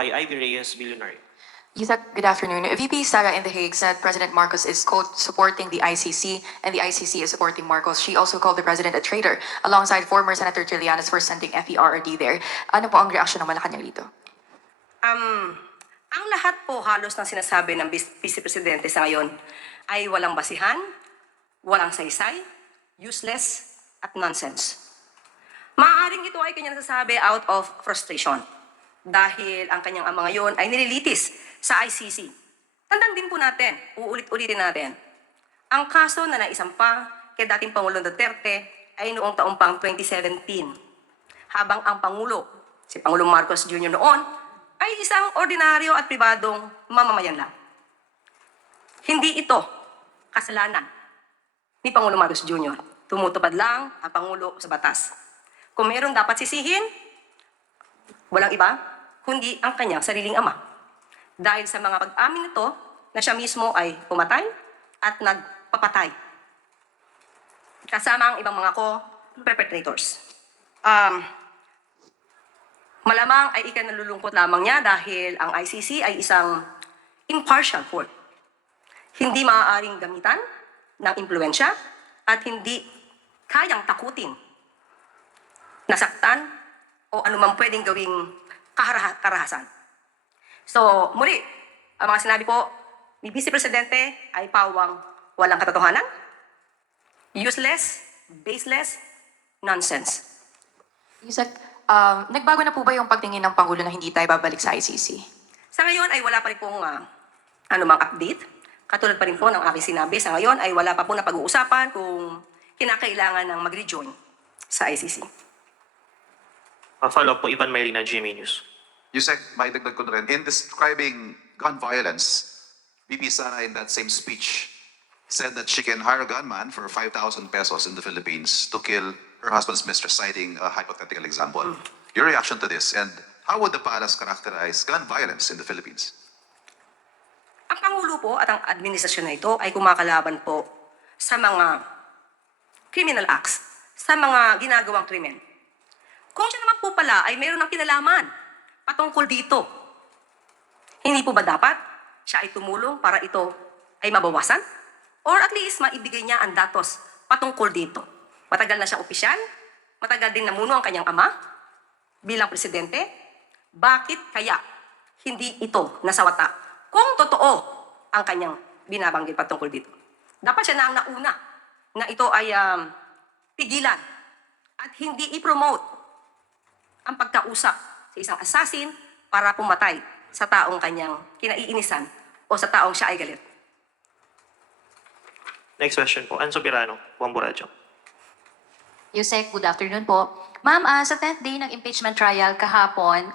kay Ivy Reyes Villunario. Yusek, good afternoon. VP Sara in The Hague said President Marcos is, quote, supporting the ICC and the ICC is supporting Marcos. She also called the president a traitor alongside former Senator Trillanes for sending FERRD there. Ano po ang reaksyon ng Malacanang dito? Ang lahat po halos ng sinasabi ng Vice Presidente sa ngayon ay walang basihan, walang saysay, useless, at nonsense. Maaaring ito ay kanya nasasabi out of frustration dahil ang kanyang ama ngayon ay nililitis sa ICC. Tandaan din po natin, uulit-ulitin natin, ang kaso na naisampa kay dating Pangulong Duterte ay noong taong pang 2017, habang ang Pangulo, si Pangulong Marcos Jr. noon, ay isang ordinaryo at pribadong mamamayan lang. Hindi ito kasalanan ni Pangulong Marcos Jr. Tumutupad lang ang Pangulo sa batas. Kung mayroong dapat sisihin, walang iba, kundi ang kanyang sariling ama. Dahil sa mga pag-amin nito na siya mismo ay pumatay at nagpapatay. Kasama ang ibang mga co-perpetrators. Malamang ay ikanalulungkot lamang niya dahil ang ICC ay isang impartial court. Hindi maaaring gamitan ng impluensya at hindi kayang takutin, nasaktan o anumang pwedeng gawing karahasan. So, muli, ang mga sinabi po ni Vice Presidente ay pawang walang katotohanan, useless, baseless, nonsense. Yusek, nagbago na po ba yung pagtingin ng Pangulo na hindi tayo babalik sa ICC? Sa ngayon ay wala pa rin pong anumang update. Katulad pa rin po ng aking sinabi, sa ngayon ay wala pa po na pag-uusapan kung kinakailangan ng mag-rejoin sa ICC. Follow up po, Ivan Mayrina, GMA News. Yusek, maidagdag ko na rin. In describing gun violence, VP Sara in that same speech said that she can hire a gunman for 5,000 pesos in the Philippines to kill her husband's mistress, citing a hypothetical example. Your reaction to this, and how would the palace characterize gun violence in the Philippines? Ang Pangulo po at ang administrasyon na ito ay kumakalaban po sa mga criminal acts, sa mga ginagawang krimen. Kung siya naman po pala ay mayroon ng kinalaman patungkol dito, hindi po ba dapat siya ay tumulong para ito ay mabawasan? Or at least maibigay niya ang datos patungkol dito. Matagal na siyang opisyal, matagal din namuno ang kanyang ama bilang presidente. Bakit kaya hindi ito nasawata kung totoo ang kanyang binabanggit patungkol dito? Dapat siya na ang nauna na ito ay pigilan at hindi i-promote ang pagkausap sa isang assassin para pumatay sa taong kanyang kinaiinisan o sa taong siya ay galit. Next question po, Anso Pirano, Juan Buracho. Yusek, good afternoon po. Ma'am, sa 10th day ng impeachment trial kahapon,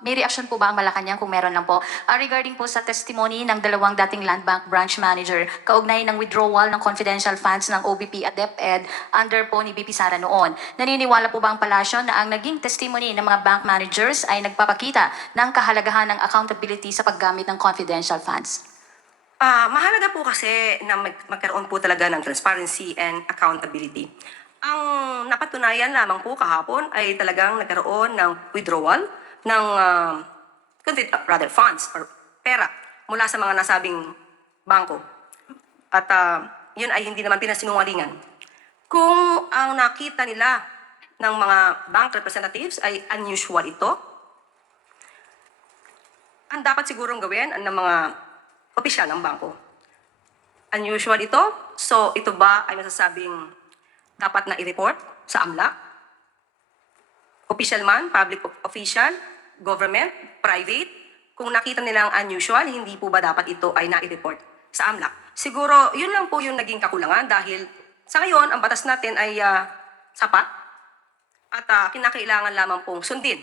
may reaction po ba ang Malacanang kung meron lang po? Regarding po sa testimony ng dalawang dating Land Bank branch manager, kaugnay ng withdrawal ng confidential funds ng OBP at DepEd under po ni VP Sara noon. Naniniwala po ba ang palasyo na ang naging testimony ng mga bank managers ay nagpapakita ng kahalagahan ng accountability sa paggamit ng confidential funds? Mahalaga po kasi na magkaroon po talaga ng transparency and accountability. Ang napatunayan lamang po kahapon ay talagang nagkaroon ng withdrawal ng funds or pera mula sa mga nasabing bangko. At yun ay hindi naman pinasinungalingan. Kung ang nakita nila ng mga bank representatives ay unusual ito, ang dapat sigurong gawin ng mga opisyal ng bangko. Unusual ito, so ito ba ay masasabing dapat na i-report sa AMLA? Official man, public official, government, private, kung nakita nilang unusual, hindi po ba dapat ito ay na-i-report sa AMLA? Siguro, yun lang po yung naging kakulangan dahil sa ngayon, ang batas natin ay sapat at kinakailangan lamang pong sundin.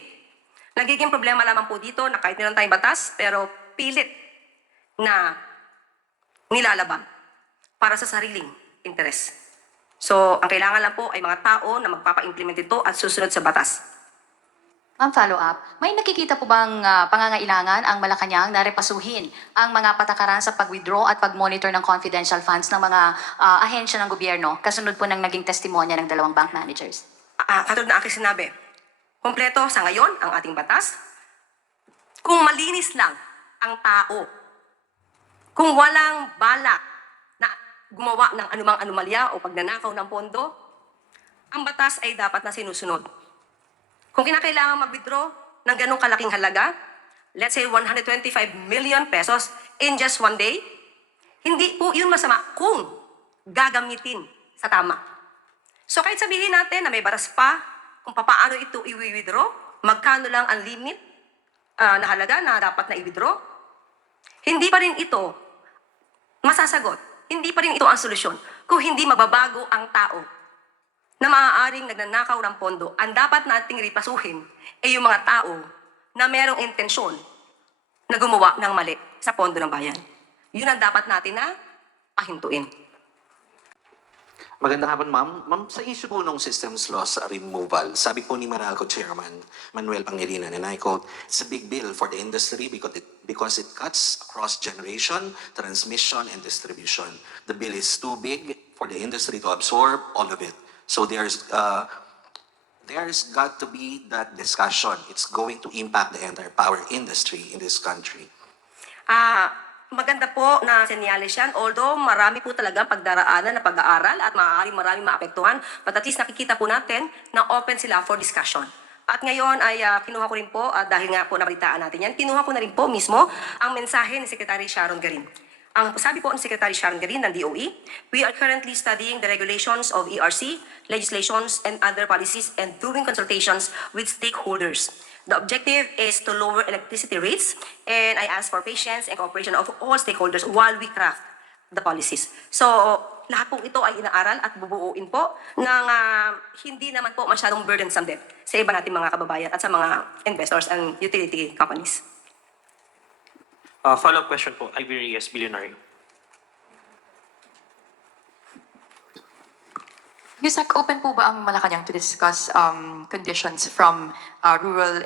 Nagiging problema lamang po dito na kahit nilang tayong batas, pero pilit na nilalabang para sa sariling interes. So, ang kailangan lang po ay mga tao na magpapa-implement ito at susunod sa batas. Ma'am, follow up. May nakikita po bang pangangailangan ang Malacanang na repasuhin ang mga patakaran sa pag-withdraw at pag-monitor ng confidential funds ng mga ahensya ng gobyerno kasunod po ng naging testimonya ng dalawang bank managers? Katulad na aking sinabi, kompleto sa ngayon ang ating batas. Kung malinis lang ang tao, kung walang balak na gumawa ng anumang anomalya o pagnanakaw ng pondo, ang batas ay dapat na sinusunod. Kung kinakailangan mag-withdraw ng ganong kalaking halaga, let's say 125 million pesos in just one day, hindi po yun masama kung gagamitin sa tama. So kahit sabihin natin na may batas pa kung paano ito i-withdraw, magkano lang ang limit na halaga na dapat na i-withdraw, hindi pa rin ito masasagot. Hindi pa rin ito ang solusyon kung hindi mababago ang tao na maaaring nagnanakaw ng pondo. Ang dapat nating ripasuhin ay yung mga tao na merong intensyon na gumawa ng mali sa pondo ng bayan. Yun ang dapat natin na pahintuin. Magandang hapon, ma'am. Ma'am, sa issue po ng systems loss removal, sabi po ni Meralco Chairman Manuel Pangilinan, and I quote, "It's a big bill for the industry because it cuts across generation, transmission, and distribution. The bill is too big for the industry to absorb all of it. So there's got to be that discussion. It's going to impact the entire power industry in this country." Maganda po na senyales yan, although marami po talaga pagdaraanan na pag-aaral at marami maapektuhan, but at least nakikita po natin na open sila for discussion. At ngayon ay kinuha ko rin po, dahil nga po nabalitaan natin yan, kinuha ko na rin po mismo ang mensahe ni Secretary Sharon Garin. Ang sabi po ni Secretary Sharon Garin ng DOE, "We are currently studying the regulations of ERC, legislations, and other policies and doing consultations with stakeholders. The objective is to lower electricity rates, and I ask for patience and cooperation of all stakeholders while we craft the policies." So, lahat po ito ay inaaral at bubuuin po ng hindi naman po masyadong burdensome din sa iba nating mga kababayan at sa mga investors and utility companies. Follow-up question po, Ivy Reyes, Billionaire. Yusek, open po ba ang Malacanang to discuss conditions from rural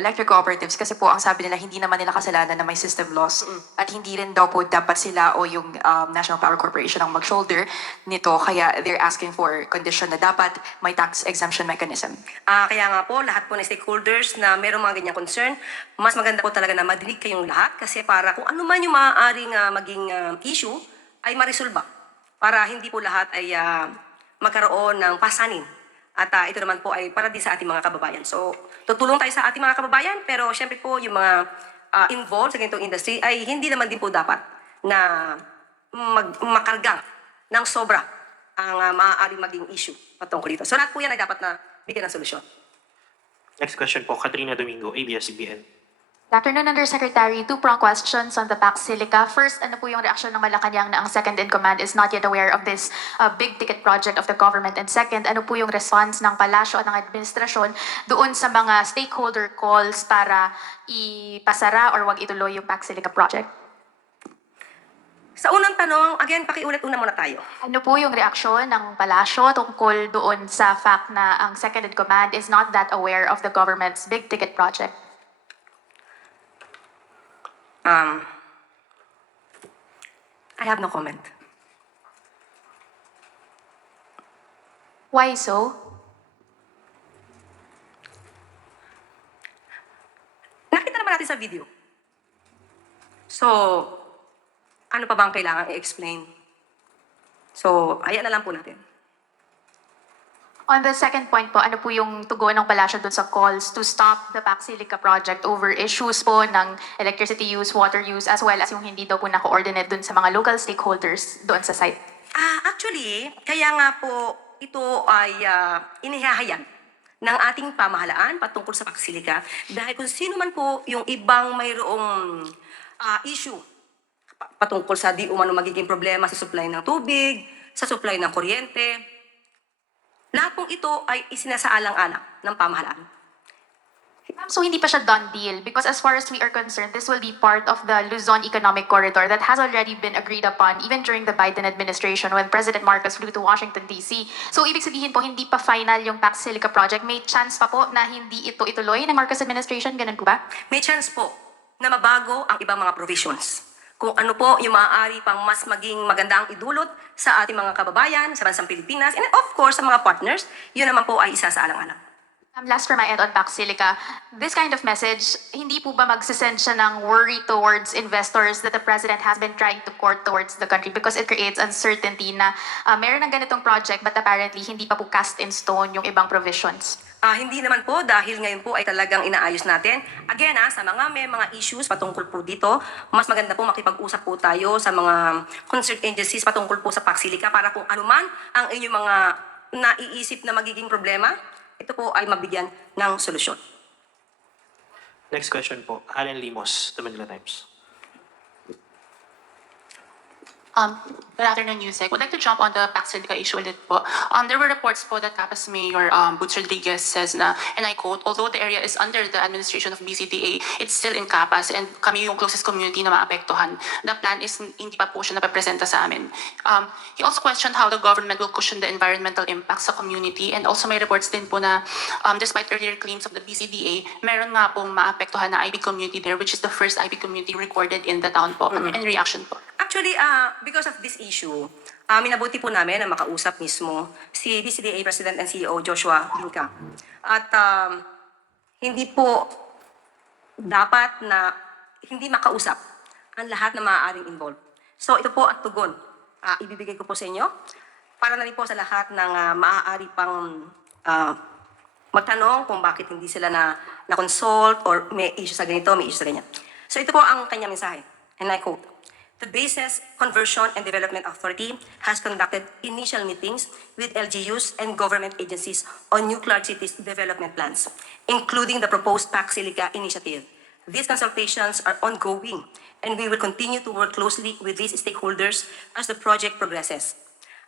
electric cooperatives? Kasi po ang sabi nila, hindi naman nila kasalanan na may system loss at hindi rin daw po dapat sila o yung National Power Corporation ang mag-shoulder nito. Kaya they're asking for condition na dapat may tax exemption mechanism. Kaya nga po, lahat po ng stakeholders na mayroong mga ganyang concern, mas maganda po talaga na madinig kayong lahat kasi para kung ano man yung maaaring maging issue ay marisolba. Para hindi po lahat ay magkaroon ng pasanin. At ito naman po ay para din sa ating mga kababayan. So, tutulong tayo sa ating mga kababayan, pero syempre po yung mga involved sa ganitong industry ay hindi naman din po dapat na makarga ng sobra ang maaaring maging issue patungkol dito. So, lahat po yan ay dapat na bigyan ng solusyon. Next question po, Katrina Domingo, ABS-CBN. Good afternoon, Undersecretary. Two-pronged questions on the Pax Silica. First, ano po yung reaksyon ng Malacanang na ang second in command is not yet aware of this big-ticket project of the government? And second, ano po yung response ng palasyo at ng administrasyon doon sa mga stakeholder calls para ipasara or wag ituloy yung Pax Silica project? Sa unang tanong, again, pakiulit una muna tayo. Ano po yung reaksyon ng palasyo tungkol doon sa fact na ang second in command is not that aware of the government's big-ticket project? I have no comment. Why so? Nakita naman natin sa video. So, ano pa bang kailangan i-explain? So, ayan na lang po natin. On the second point po, ano po yung tugon ng palasyo dun sa calls to stop the Pax Silica project over issues po ng electricity use, water use, as well as yung hindi daw po na-coordinate dun sa mga local stakeholders doon sa site? Actually, kaya nga po ito ay inihahayag ng ating pamahalaan patungkol sa Pax Silica dahil kung sino man po yung ibang mayroong issue patungkol sa di umano magiging problema sa supply ng tubig, sa supply ng kuryente, lahat pong ito ay isinasaalang-alang ng pamahalaan. So hindi pa siya done deal because as far as we are concerned, this will be part of the Luzon Economic Corridor that has already been agreed upon even during the Biden administration when President Marcos flew to Washington, D.C. So ibig sabihin po, hindi pa final yung Pax Silica project. May chance pa po na hindi ito ituloy ng Marcos administration? Ganun po ba? May chance po na mabago ang ibang mga provisions. Kung ano po yung maaari pang mas maging magandang idulot sa ating mga kababayan, sa bansang Pilipinas, and of course, sa mga partners, yun naman po ay isa sa alang-alang. Last for my end on Pax Silica, this kind of message, hindi po ba magsisend siya ng worry towards investors that the president has been trying to court towards the country because it creates uncertainty na meron ng ganitong project but apparently hindi pa po cast in stone yung ibang provisions? Hindi naman po dahil ngayon po ay talagang inaayos natin. Again, sa mga may mga issues patungkol po dito, mas maganda po makipag-usap po tayo sa mga concerned agencies patungkol po sa Pax Silica para kung ano man ang inyong mga naiisip na magiging problema, ito po ay mabigyan ng solusyon. Next question po, Allen Limos, The Manila Times. Good afternoon, Yusek. Would like to jump on the Pax Silica issue ulit po. There were reports po that Capas Mayor Boots Rodriguez says na, and I quote, although the area is under the administration of BCDA, it's still in Capas and kami yung closest community na maapektuhan. The plan is hindi pa po siya napapresenta sa amin. He also questioned how the government will cushion the environmental impacts sa community and also may reports din po na despite earlier claims of the BCDA, meron nga pong maapektuhan na IB community there, which is the first IB community recorded in the town po. And reaction po. Actually, because of this issue, minabuti po namin na makausap mismo si DCDA President and CEO Joshua Bingka. At hindi po dapat na hindi makausap ang lahat na maaaring involved. So ito po ang tugon. Ibibigay ko po sa inyo para na rin po sa lahat ng maaari pang magtanong kung bakit hindi sila na-consult or may issue sa ganito, may issue sa ganyan. So ito po ang kanyang mensahe. And I quote, "The Bases Conversion and Development Authority has conducted initial meetings with LGUs and government agencies on nuclear cities development plans, including the proposed Pax Silica initiative. These consultations are ongoing, and we will continue to work closely with these stakeholders as the project progresses.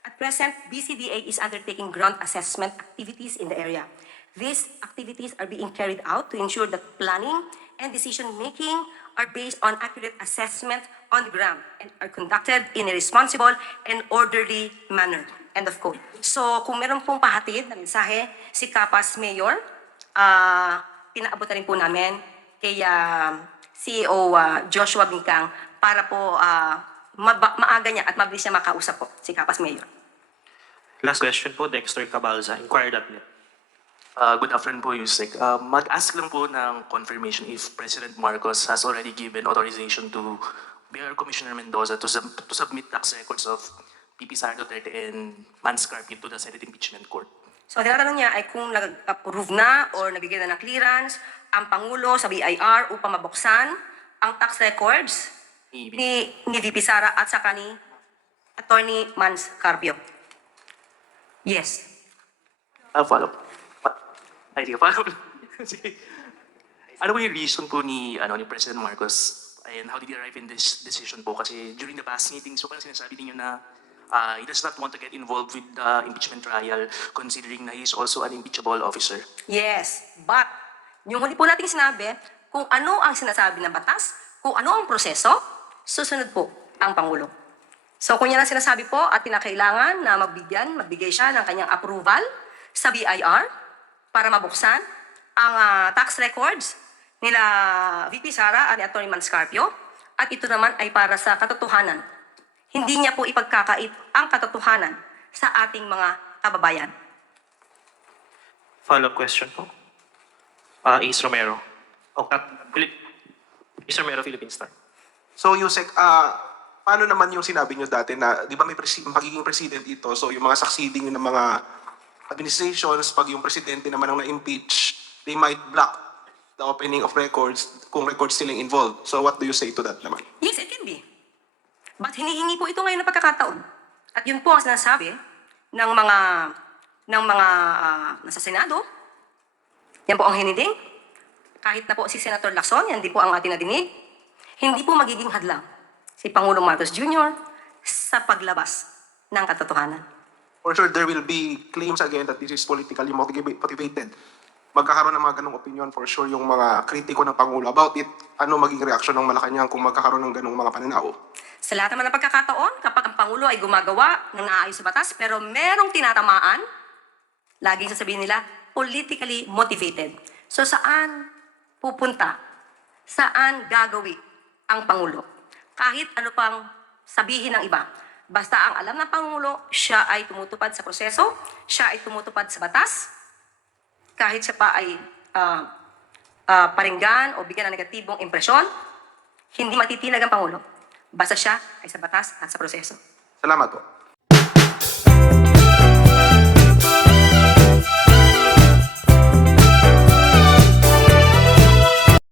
At present, BCDA is undertaking ground assessment activities in the area. These activities are being carried out to ensure that planning and decision-making are based on accurate assessment on the ground and are conducted in a responsible and orderly manner." End of quote. So, kung meron pong pahatid na mensahe si Capas Mayor, pinaabot na rin po namin kay CEO Joshua Bingkang para po maaga niya at mabilis niya makausap po si Capas Mayor. Last question po, Dexter Cabalza, Inquirer.net. Good afternoon po, Yusek. Mag-ask lang po ng confirmation if President Marcos has already given authorization to Mayor Commissioner Mendoza to submit tax records of PP Sara Duterte and Manscarpio to the Senate Impeachment Court. So, tinatanong niya ay kung nag-approve na or nabigyan na ng clearance ang Pangulo sa BIR upang mabuksan ang tax records ni VP Sara at saka ni Attorney Manscarpio. Yes. Follow. Ay, sige, follow. Ano po yung reason po ni President Marcos and how did he arrive in this decision po? Kasi during the past meetings, so parang sinasabi niyo na he does not want to get involved with the impeachment trial considering na he is also an impeachable officer. Yes, but yung huli po nating sinabi, kung ano ang sinasabi ng batas, kung ano ang proseso, susunod po ang Pangulo. So kung yan ang sinasabi po at kinakailangan na magbigay siya ng kanyang approval sa BIR para mabuksan ang tax records nila VP Sara at ni Atty. Manscarpio, at ito naman ay para sa katotohanan. Hindi niya po ipagkakait ang katotohanan sa ating mga kababayan. Follow-up question po. Ace Romero. Ace Romero, Philippine Star. So, Yusek, paano naman yung sinabi nyo dati na, di ba may pagiging president ito, so yung mga succeeding ng mga administrations, pag yung presidente naman ang na-impeach, they might block the opening of records kung records still involved. So, what do you say to that naman? Yes, it can be. But hinihingi po ito ngayon na pagkakataon. At yun po ang sinasabi ng mga nasa Senado. Yan po ang hiniling. Kahit na po si Senator Lacson, yan di po ang ating nadinig. Hindi po magiging hadlang si Pangulong Marcos Jr. sa paglabas ng katotohanan. For sure, there will be claims again that this is politically motivated. Magkakaroon ng mga ganong opinion for sure yung mga kritiko ng Pangulo about it. Ano maging reaksyon ng Malacanang kung magkakaroon ng ganong mga pananaw? Sa lahat naman ng pagkakataon, kapag ang Pangulo ay gumagawa ng naayos sa batas, pero merong tinatamaan, laging sasabihin nila, politically motivated. So saan pupunta? Saan gagawi ang Pangulo? Kahit ano pang sabihin ng iba. Basta ang alam ng Pangulo, siya ay tumutupad sa proseso, siya ay tumutupad sa batas, kahit siya pa ay paringgan o bigyan ng negatibong impresyon, hindi matitinag ang Pangulo. Basta siya ay sa batas at sa proseso. Salamat po.